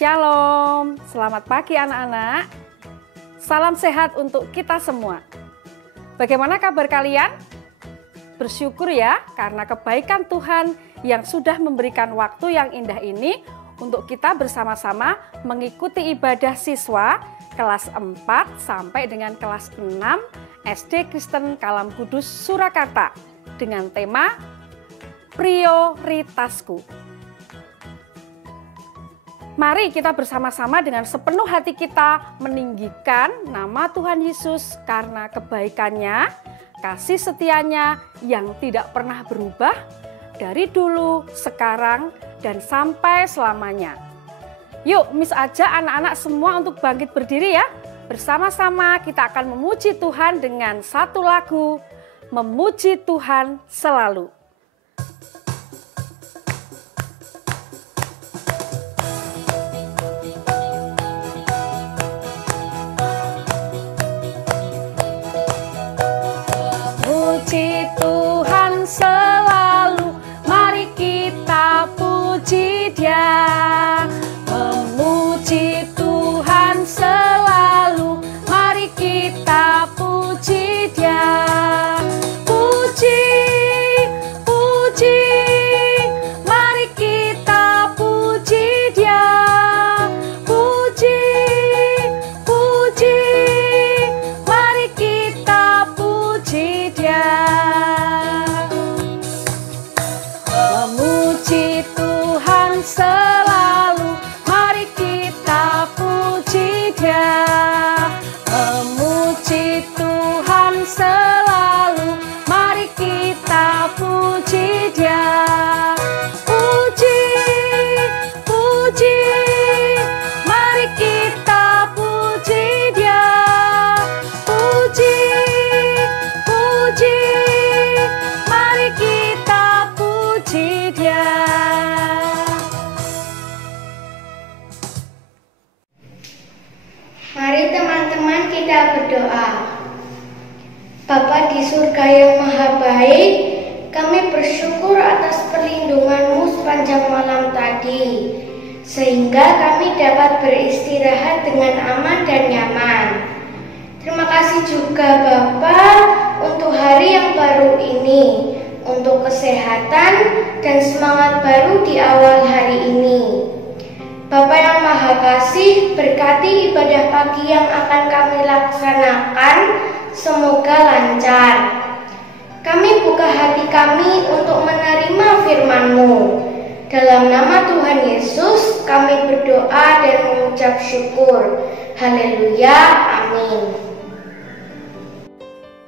Shalom, selamat pagi anak-anak. Salam sehat untuk kita semua. Bagaimana kabar kalian? Bersyukur ya, karena kebaikan Tuhan yang sudah memberikan waktu yang indah ini untuk kita bersama-sama mengikuti ibadah siswa kelas 4 sampai dengan kelas 6 SD Kristen Kalam Kudus Surakarta dengan tema Prioritasku. Mari kita bersama-sama dengan sepenuh hati kita meninggikan nama Tuhan Yesus karena kebaikannya, kasih setianya yang tidak pernah berubah dari dulu, sekarang, dan sampai selamanya. Yuk, Miss ajak anak-anak semua untuk bangkit berdiri ya. Bersama-sama kita akan memuji Tuhan dengan satu lagu, Memuji Tuhan Selalu. Mari teman-teman kita berdoa. Bapa di surga yang maha baik, kami bersyukur atas perlindungan-Mu sepanjang malam tadi, sehingga kami dapat beristirahat dengan aman dan nyaman. Terima kasih juga Bapa untuk hari yang baru ini, untuk kesehatan dan semangat baru di awal hari ini. Bapa yang Maha Kasih, berkati ibadah pagi yang akan kami laksanakan, semoga lancar. Kami buka hati kami untuk menerima firman-Mu. Dalam nama Tuhan Yesus, kami berdoa dan mengucap syukur. Haleluya, amin.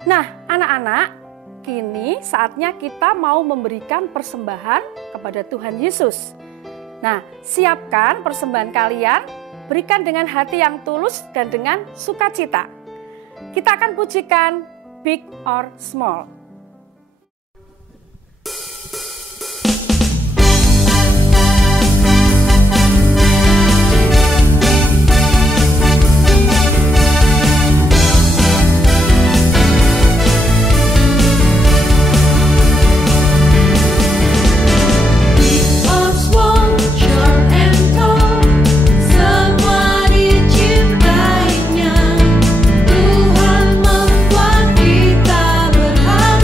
Nah, anak-anak, kini saatnya kita mau memberikan persembahan kepada Tuhan Yesus. Nah, siapkan persembahan kalian, berikan dengan hati yang tulus dan dengan sukacita. Kita akan pujikan Big or Small. Tuhan membuat kita berharga.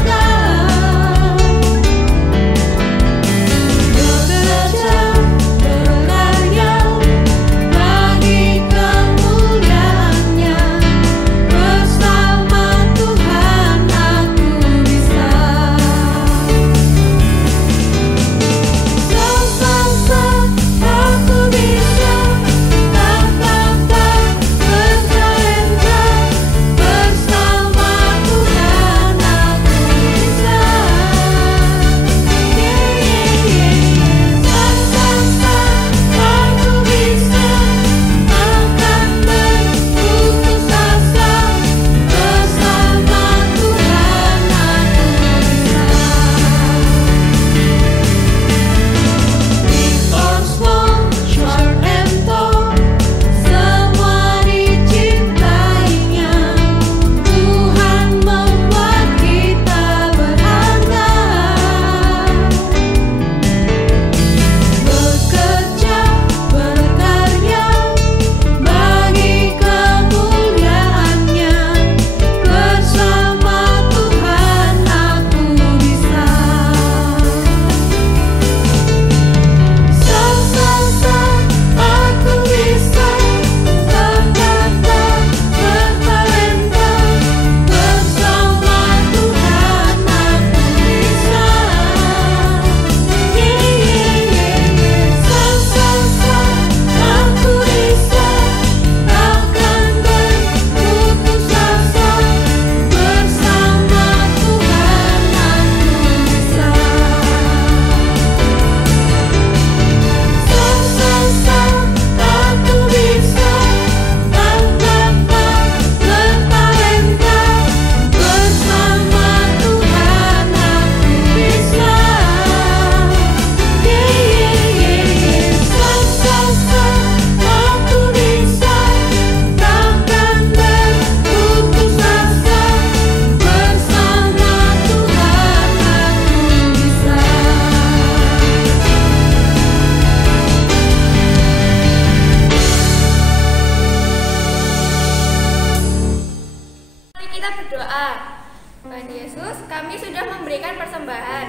Yesus, kami sudah memberikan persembahan.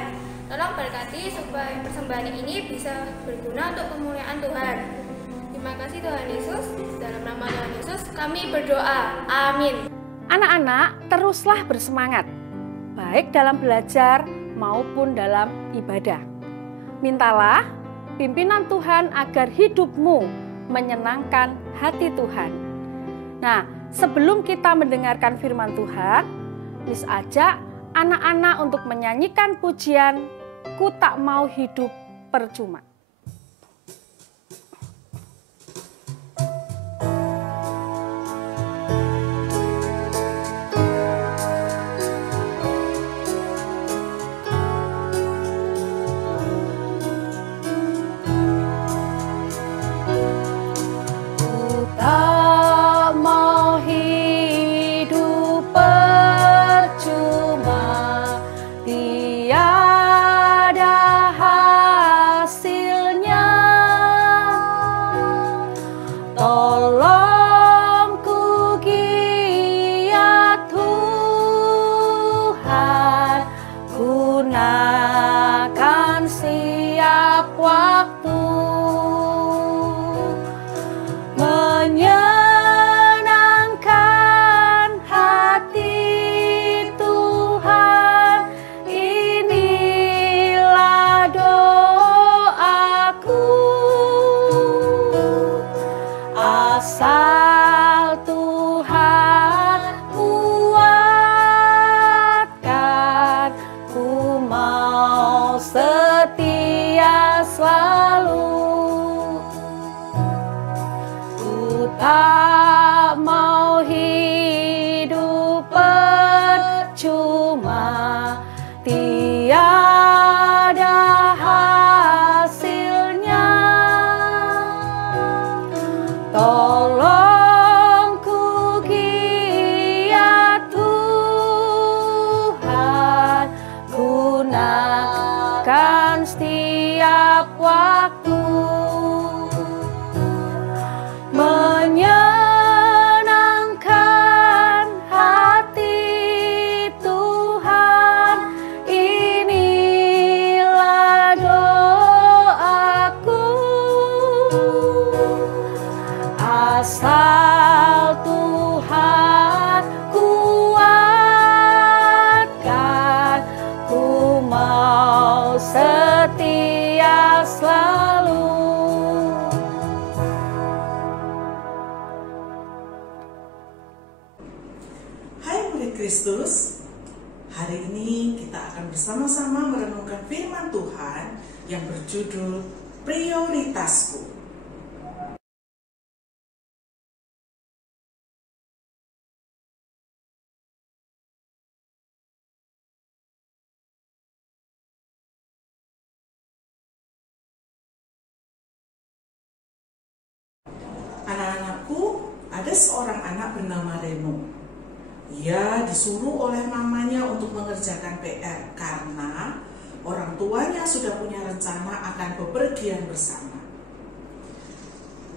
Tolong berkati supaya persembahan ini bisa berguna untuk kemuliaan Tuhan. Terima kasih Tuhan Yesus. Dalam nama Tuhan Yesus kami berdoa. Amin. Anak-anak, teruslah bersemangat, baik dalam belajar maupun dalam ibadah. Mintalah pimpinan Tuhan agar hidupmu menyenangkan hati Tuhan. Nah, sebelum kita mendengarkan firman Tuhan, Miss ajak anak-anak untuk menyanyikan pujian "Ku Tak Mau Hidup Percuma". Kristus, hari ini kita akan bersama-sama merenungkan firman Tuhan yang berjudul Prioritasku. Anak-anakku, ada seorang anak bernama Reno. Ia disuruh oleh mamanya untuk mengerjakan PR karena orang tuanya sudah punya rencana akan bepergian bersama.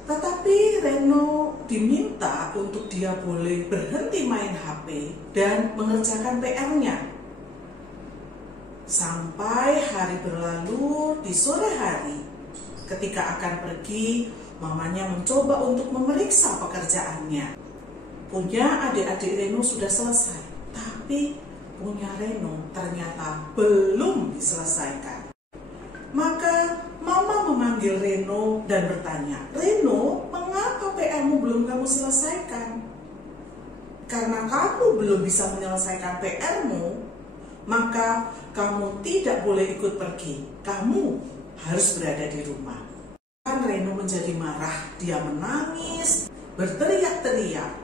Tetapi Reno diminta untuk dia boleh berhenti main HP dan mengerjakan PR-nya. Sampai hari berlalu, di sore hari ketika akan pergi, mamanya mencoba untuk memeriksa pekerjaannya. Punya adik-adik Reno sudah selesai, tapi punya Reno ternyata belum diselesaikan. Maka mama memanggil Reno dan bertanya, "Reno, mengapa PR-mu belum kamu selesaikan? Karena kamu belum bisa menyelesaikan PR-mu, maka kamu tidak boleh ikut pergi. Kamu harus berada di rumah." Kan Reno menjadi marah, dia menangis, berteriak-teriak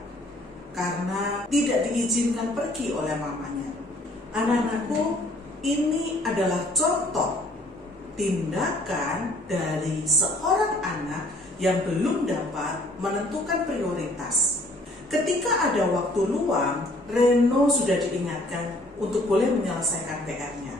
karena tidak diizinkan pergi oleh mamanya. Anak-anakku, ini adalah contoh tindakan dari seorang anak yang belum dapat menentukan prioritas. Ketika ada waktu luang, Reno sudah diingatkan untuk boleh menyelesaikan PR-nya.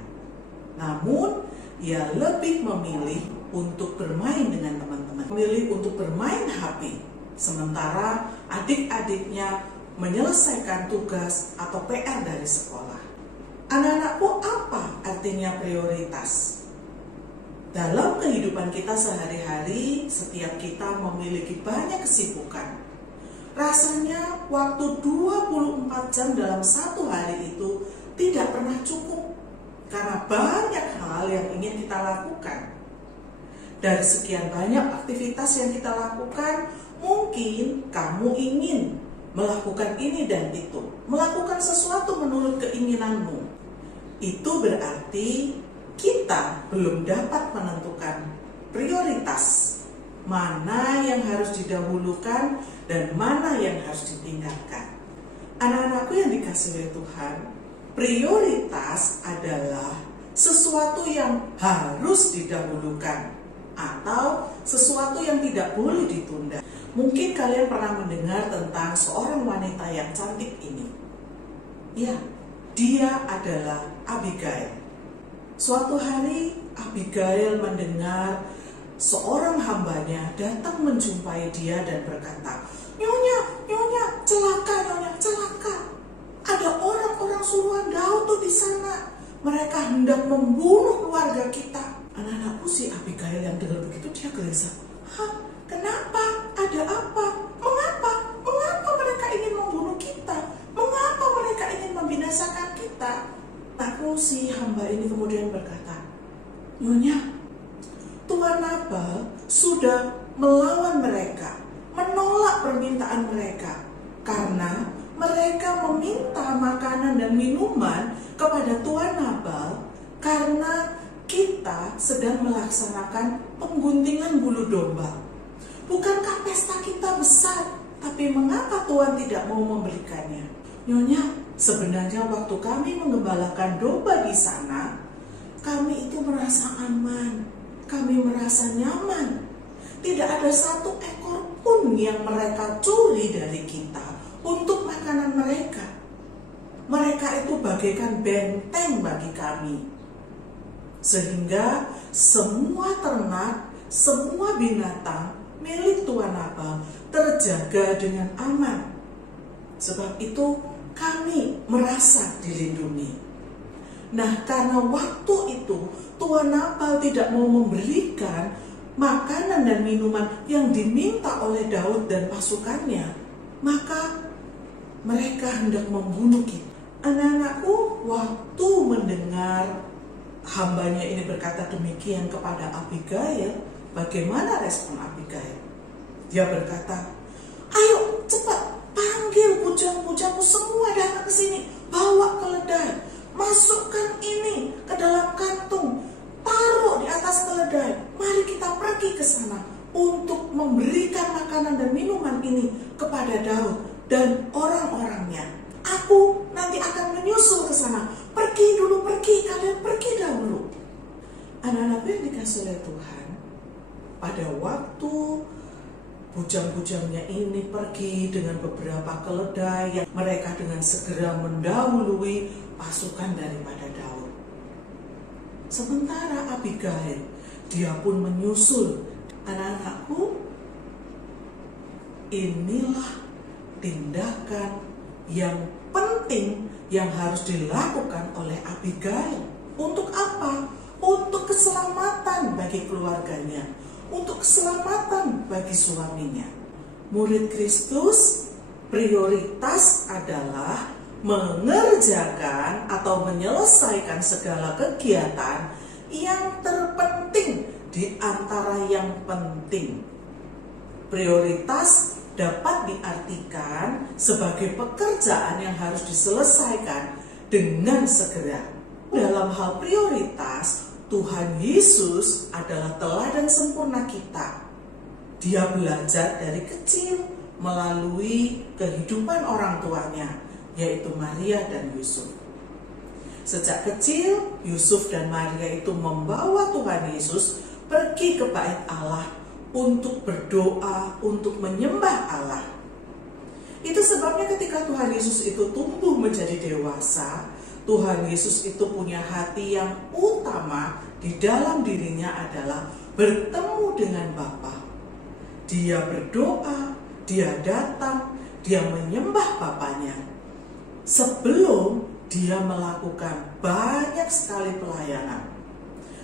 Namun, ia lebih memilih untuk bermain dengan teman-teman, memilih untuk bermain HP, sementara adik-adiknya menyelesaikan tugas atau PR dari sekolah. Anak-anakku, apa artinya prioritas? Dalam kehidupan kita sehari-hari, setiap kita memiliki banyak kesibukan. Rasanya waktu 24 jam dalam satu hari itu tidak pernah cukup, karena banyak hal yang ingin kita lakukan. Dari sekian banyak aktivitas yang kita lakukan, mungkin kamu ingin melakukan ini dan itu, melakukan sesuatu menurut keinginanmu. Itu berarti kita belum dapat menentukan prioritas, mana yang harus didahulukan dan mana yang harus ditinggalkan. Anak-anakku yang dikasihi oleh Tuhan, prioritas adalah sesuatu yang harus didahulukan atau sesuatu yang tidak boleh ditunda. Mungkin kalian pernah mendengar tentang seorang wanita yang cantik ini. Ya, dia adalah Abigail. Suatu hari Abigail mendengar seorang hambanya datang menjumpai dia dan berkata, Nyonya, celaka Nyonya, celaka. Ada orang-orang suruhan Daud tuh di sana. Mereka hendak membunuh keluarga kita. Anak-anakku, si Abigail yang dengar begitu dia gelisah. Hah, kenapa? Ada apa? Mengapa? Mengapa mereka ingin membunuh kita? Mengapa mereka ingin membinasakan kita? Lalu si hamba ini kemudian berkata, Nyonya, Tuan Nabal sudah melawan mereka, menolak permintaan mereka, karena mereka meminta makanan dan minuman kepada Tuan Nabal karena kita sedang melaksanakan pengguntingan bulu domba. Bukankah pesta kita besar? Tapi mengapa Tuhan tidak mau memberikannya? Nyonya, sebenarnya waktu kami mengembalakan domba di sana, kami itu merasa aman, kami merasa nyaman. Tidak ada satu ekor pun yang mereka curi dari kita untuk makanan mereka. Mereka itu bagaikan benteng bagi kami. Sehingga semua ternak, semua binatang milik Tuan Nabal terjaga dengan aman. Sebab itu kami merasa dilindungi. Nah, karena waktu itu Tuan Nabal tidak mau memberikan makanan dan minuman yang diminta oleh Daud dan pasukannya, maka mereka hendak membunuh kita. Anak-anakku, waktu mendengar hambanya ini berkata demikian kepada Abigail, bagaimana respon Abigail? Dia berkata, ayo cepat panggil bujang-bujangmu semua datang ke sini, bawa keledai, masukkan ini ke dalam kantung, taruh di atas keledai. Mari kita pergi ke sana untuk memberikan makanan dan minuman ini kepada Daud dan orang-orangnya. Aku nanti akan menyusul ke sana. Pergi dulu, kalian pergi dahulu. Anak-anak yang dikasihi oleh Tuhan, pada waktu bujang-bujangnya ini pergi dengan beberapa keledai, mereka dengan segera mendahului pasukan daripada Daud. Sementara Abigail, dia pun menyusul. Anak-anakku, inilah tindakan yang penting yang harus dilakukan oleh Abigail. Untuk apa? Untuk keselamatan bagi keluarganya, untuk keselamatan bagi suaminya. Murid Kristus, prioritas adalah mengerjakan atau menyelesaikan segala kegiatan yang terpenting di antara yang penting. Prioritas dapat diartikan sebagai pekerjaan yang harus diselesaikan dengan segera. Dalam hal prioritas, Tuhan Yesus adalah teladan sempurna kita. Dia belajar dari kecil melalui kehidupan orang tuanya, yaitu Maria dan Yusuf. Sejak kecil, Yusuf dan Maria itu membawa Tuhan Yesus pergi ke bait Allah untuk berdoa, untuk menyembah Allah. Itu sebabnya ketika Tuhan Yesus itu tumbuh menjadi dewasa, Tuhan Yesus itu punya hati yang utama di dalam dirinya adalah bertemu dengan Bapa. Dia berdoa, dia datang, dia menyembah Bapanya. Sebelum dia melakukan banyak sekali pelayanan.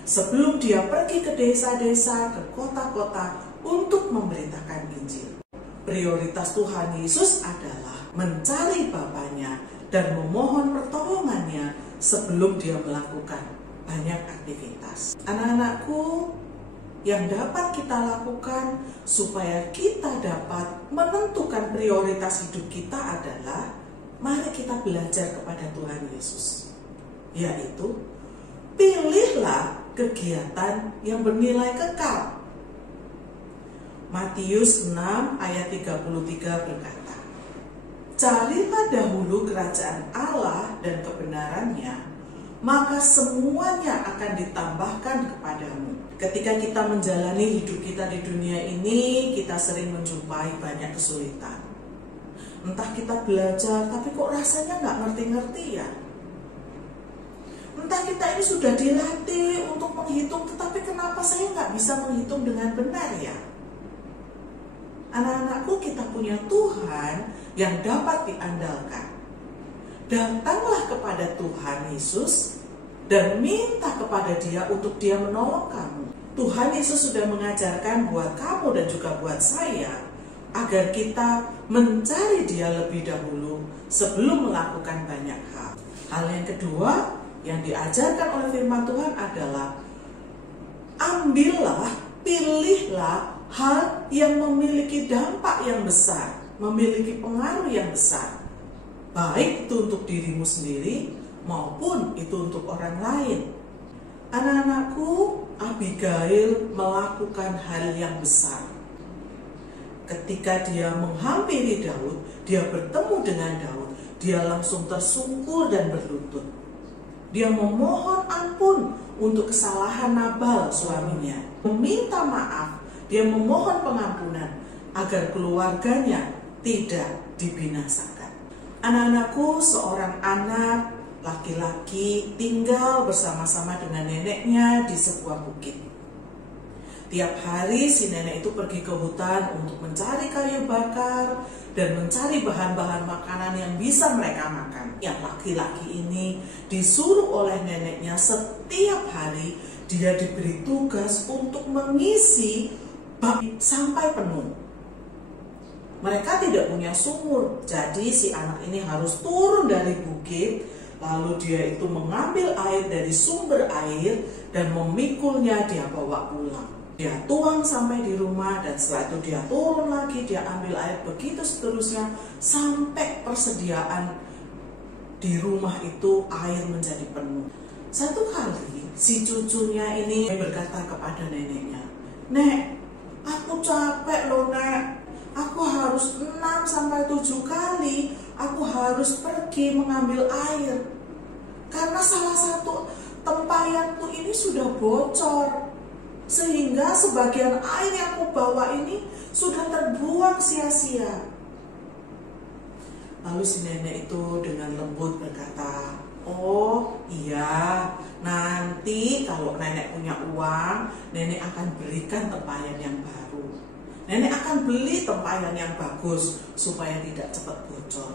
Sebelum dia pergi ke desa-desa, ke kota-kota untuk memberitakan Injil. Prioritas Tuhan Yesus adalah mencari Bapaknya dan memohon pertolongannya sebelum dia melakukan banyak aktivitas. Anak-anakku, yang dapat kita lakukan supaya kita dapat menentukan prioritas hidup kita adalah mari kita belajar kepada Tuhan Yesus. Yaitu, pilihlah kegiatan yang bernilai kekal. Matius 6 ayat 33 berkata, carilah dahulu kerajaan Allah dan kebenarannya, maka semuanya akan ditambahkan kepadamu. Ketika kita menjalani hidup kita di dunia ini, kita sering menjumpai banyak kesulitan. Entah kita belajar, tapi kok rasanya nggak ngerti-ngerti ya. Entah kita ini sudah dilatih untuk menghitung, tetapi kenapa saya nggak bisa menghitung dengan benar ya? Anak-anakku, kita punya Tuhan yang dapat diandalkan. Datanglah kepada Tuhan Yesus dan minta kepada Dia untuk Dia menolong kamu. Tuhan Yesus sudah mengajarkan buat kamu dan juga buat saya agar kita mencari Dia lebih dahulu sebelum melakukan banyak hal. Hal yang kedua yang diajarkan oleh firman Tuhan adalah ambillah, pilihlah hal yang memiliki dampak yang besar, memiliki pengaruh yang besar, baik itu untuk dirimu sendiri maupun itu untuk orang lain. Anak-anakku, Abigail melakukan hal yang besar. Ketika dia menghampiri Daud, dia bertemu dengan Daud, dia langsung tersungkur dan berlutut. Dia memohon ampun untuk kesalahan Nabal suaminya, meminta maaf, dia memohon pengampunan agar keluarganya tidak dibinasakan. Anak-anakku, seorang anak laki-laki tinggal bersama-sama dengan neneknya di sebuah bukit. Tiap hari si nenek itu pergi ke hutan untuk mencari kayu bakar dan mencari bahan-bahan makanan yang bisa mereka makan. Yang laki-laki ini disuruh oleh neneknya setiap hari dia diberi tugas untuk mengisi bak sampai penuh. Mereka tidak punya sumur, jadi si anak ini harus turun dari bukit, lalu dia itu mengambil air dari sumber air dan memikulnya dia bawa pulang. Dia tuang sampai di rumah dan setelah itu dia turun lagi, dia ambil air, begitu seterusnya sampai persediaan di rumah itu air menjadi penuh. Satu kali si cucunya ini berkata kepada neneknya, "Nek, aku capek loh Nek, aku harus 6 sampai 7 kali aku harus pergi mengambil air karena salah satu tempayanku ini sudah bocor sehingga sebagian air yang aku bawa ini sudah terbuang sia-sia." Lalu si nenek itu dengan lembut berkata, "Oh iya, nanti kalau nenek punya uang, nenek akan berikan tempayan yang baru. Nenek akan beli tempayan yang bagus supaya tidak cepat bocor.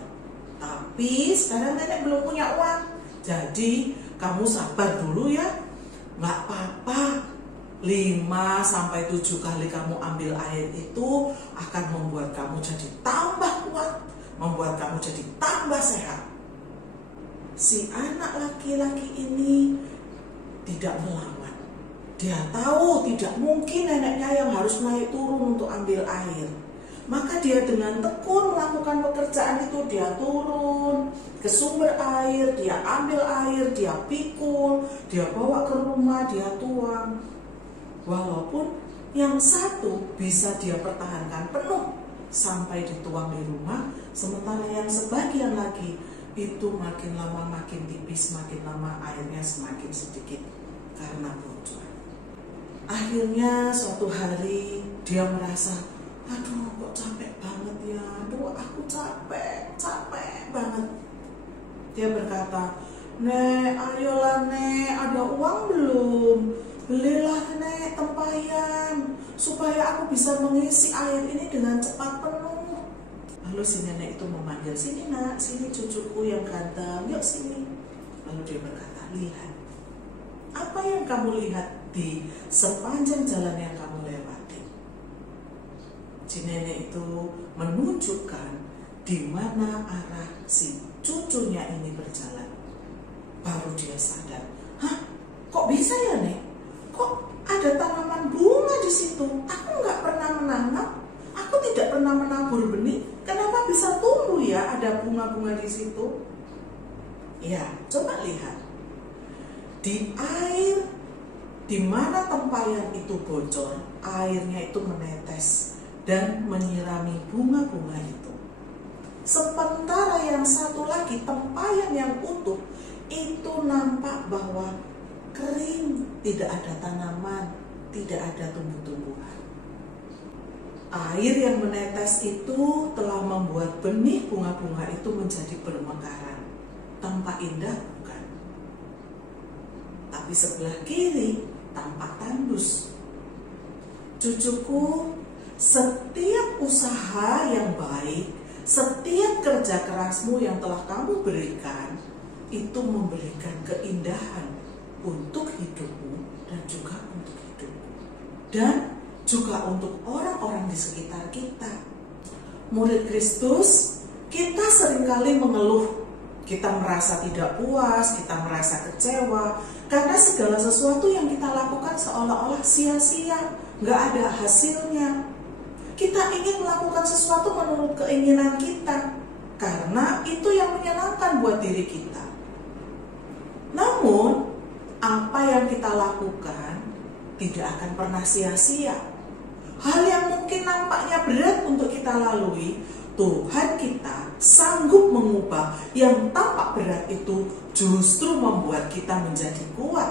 Tapi sekarang nenek belum punya uang. Jadi kamu sabar dulu ya. Nggak apa-apa. 5 sampai 7 kali kamu ambil air itu akan membuat kamu jadi tambah kuat, membuat kamu jadi tambah sehat." Si anak laki-laki ini tidak melawan. Dia tahu tidak mungkin neneknya yang harus naik turun untuk ambil air. Maka dia dengan tekun melakukan pekerjaan itu. Dia turun ke sumber air, dia ambil air, dia pikul, dia bawa ke rumah, dia tuang. Walaupun yang satu bisa dia pertahankan penuh sampai dituang di rumah, sementara yang sebagian lagi itu makin lama makin tipis, makin lama airnya semakin sedikit karena bocor. Akhirnya suatu hari dia merasa, aduh kok capek banget ya, aduh aku capek banget. Dia berkata, "Nek, ayolah Nek, ada uang belum? Belilah Nek tempayan supaya aku bisa mengisi air ini dengan cepat penuh." Lalu si nenek itu memanggil, "Sini Nak, sini cucuku yang ganteng, yuk sini." Lalu dia berkata, lihat. Apa yang kamu lihat di sepanjang jalan yang kamu lewati? Si nenek itu menunjukkan di mana arah si cucunya ini berjalan. Baru dia sadar, hah, kok bisa ya, Nek? Kok ada tanaman bunga di situ? Aku nggak pernah menanam, aku tidak pernah menabur benih. Kenapa bisa tumbuh ya ada bunga-bunga di situ? Ya, coba lihat. Di air, di mana tempayan itu bocor, airnya itu menetes dan menyirami bunga-bunga itu. Sementara yang satu lagi, tempayan yang utuh, itu nampak bahwa kering, tidak ada tanaman, tidak ada tumbuh-tumbuhan. Air yang menetes itu telah membuat benih bunga-bunga itu menjadi bermekaran. Tampak indah bukan? Tapi sebelah kiri tampak tandus. Cucuku, setiap usaha yang baik, setiap kerja kerasmu yang telah kamu berikan, itu memberikan keindahan untuk hidupmu dan juga untuk hidupku. Dan juga untuk orang-orang di sekitar kita. Murid Kristus, kita seringkali mengeluh. Kita merasa tidak puas, kita merasa kecewa, karena segala sesuatu yang kita lakukan seolah-olah sia-sia, nggak ada hasilnya. Kita ingin melakukan sesuatu menurut keinginan kita, karena itu yang menyenangkan buat diri kita. Namun, apa yang kita lakukan tidak akan pernah sia-sia. Hal yang mungkin nampaknya berat untuk kita lalui, Tuhan kita sanggup mengubah yang tampak berat itu justru membuat kita menjadi kuat,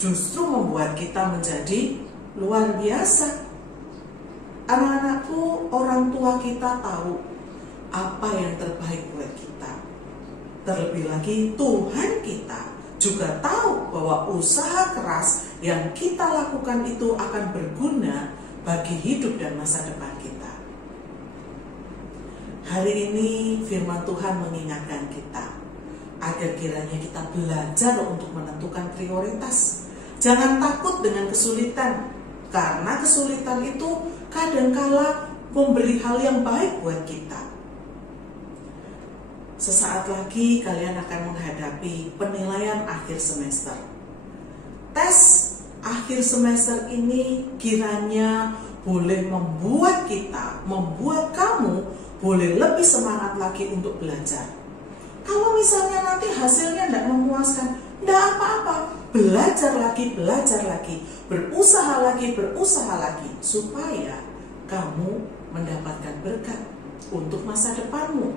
justru membuat kita menjadi luar biasa. Anak-anakku, orang tua kita tahu apa yang terbaik buat kita. Terlebih lagi Tuhan kita juga tahu bahwa usaha keras yang kita lakukan itu akan berguna bagi hidup dan masa depan kita. Hari ini firman Tuhan mengingatkan kita agar kiranya kita belajar untuk menentukan prioritas. Jangan takut dengan kesulitan, karena kesulitan itu kadangkala memberi hal yang baik buat kita. Sesaat lagi kalian akan menghadapi penilaian akhir semester. Tes akhir semester ini kiranya boleh membuat kita, membuat kamu boleh lebih semangat lagi untuk belajar. Kalau misalnya nanti hasilnya tidak memuaskan, tidak apa-apa. Belajar lagi, berusaha lagi, supaya kamu mendapatkan berkat untuk masa depanmu.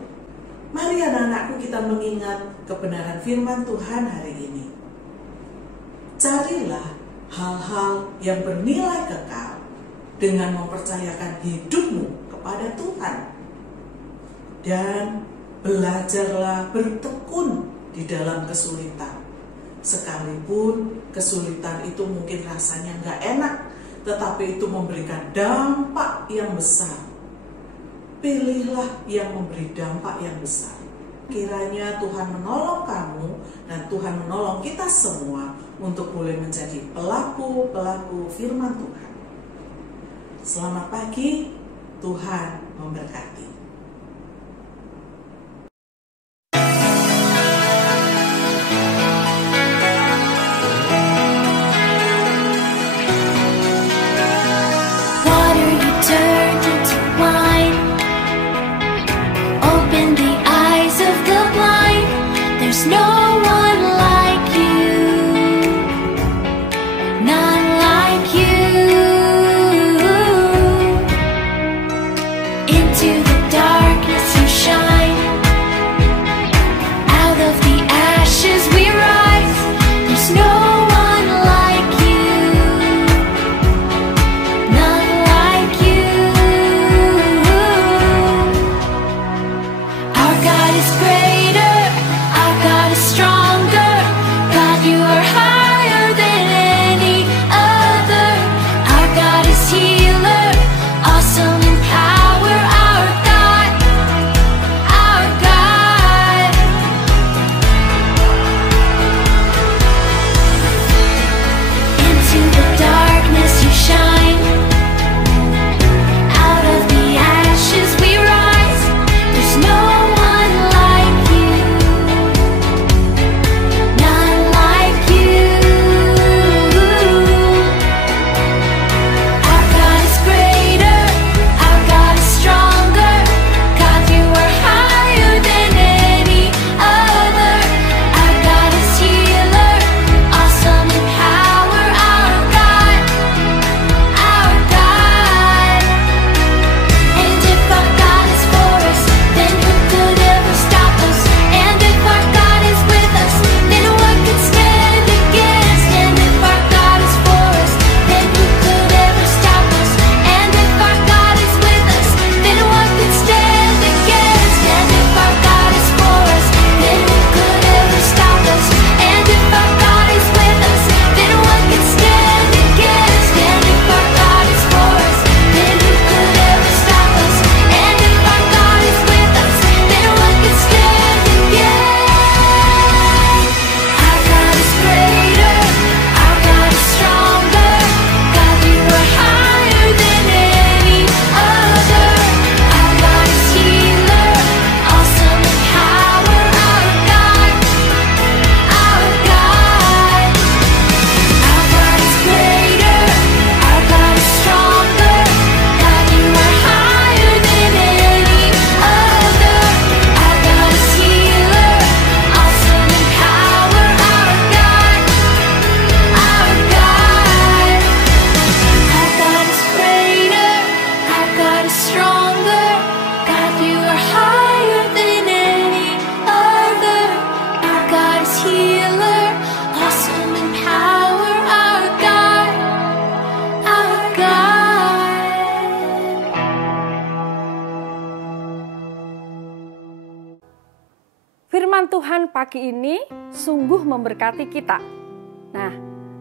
Mari anak-anakku kita mengingat kebenaran firman Tuhan hari ini. Carilah hal-hal yang bernilai kekal dengan mempercayakan hidupmu kepada Tuhan. Dan belajarlah bertekun di dalam kesulitan. Sekalipun kesulitan itu mungkin rasanya nggak enak, tetapi itu memberikan dampak yang besar. Pilihlah yang memberi dampak yang besar. Kiranya Tuhan menolong kamu dan Tuhan menolong kita semua untuk boleh menjadi pelaku-pelaku firman Tuhan. Selamat pagi, Tuhan memberkati. There's no one like you, none like you. Into the Firman Tuhan pagi ini sungguh memberkati kita. Nah,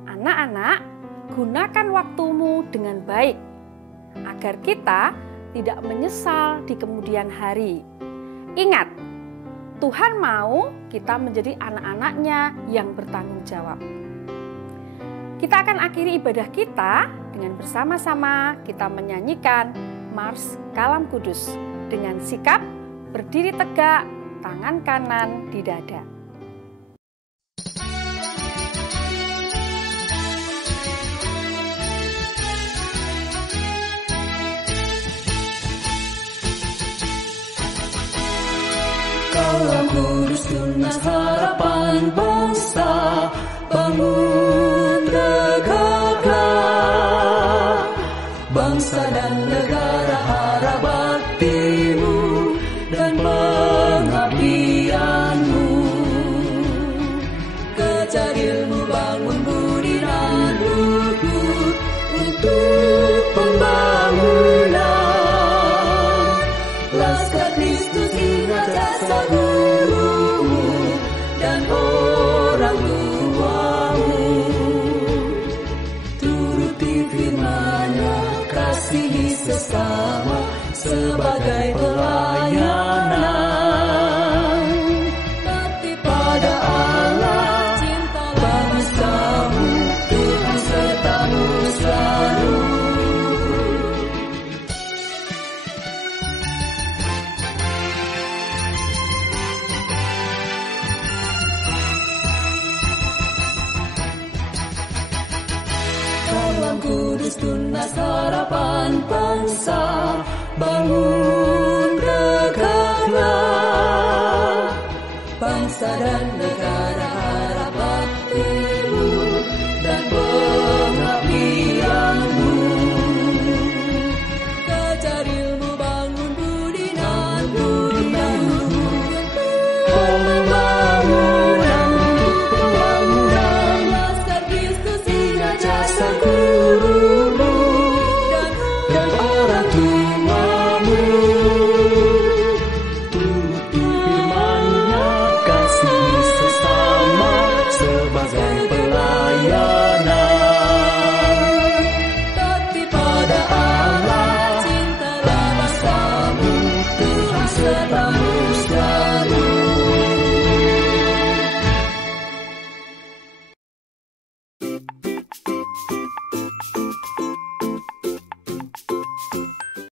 anak-anak, gunakan waktumu dengan baik agar kita tidak menyesal di kemudian hari. Ingat, Tuhan mau kita menjadi anak-anaknya yang bertanggung jawab. Kita akan akhiri ibadah kita dengan bersama-sama kita menyanyikan Mars Kalam Kudus dengan sikap berdiri tegak, tangan kanan di dada. Kalam Kudus tunas harapan bangsa, bangun tegaklah. Bangsa dan negara harap baktimu dan pengabdianmu. Kejar ilmu, bangun budi dan luhur untuk pembangunan. Laskar Kristus ingat jasa gurumu dan orang tuamu. Turuti firman-Nya, kasihi sesama sebagai pelayanan. Taati pada Allah, cintalah bangsamu, Tuhan sertamu selalu. Kalam Kudus tunas harapan bangsa, bangun tegaklah. Bangsa dan negara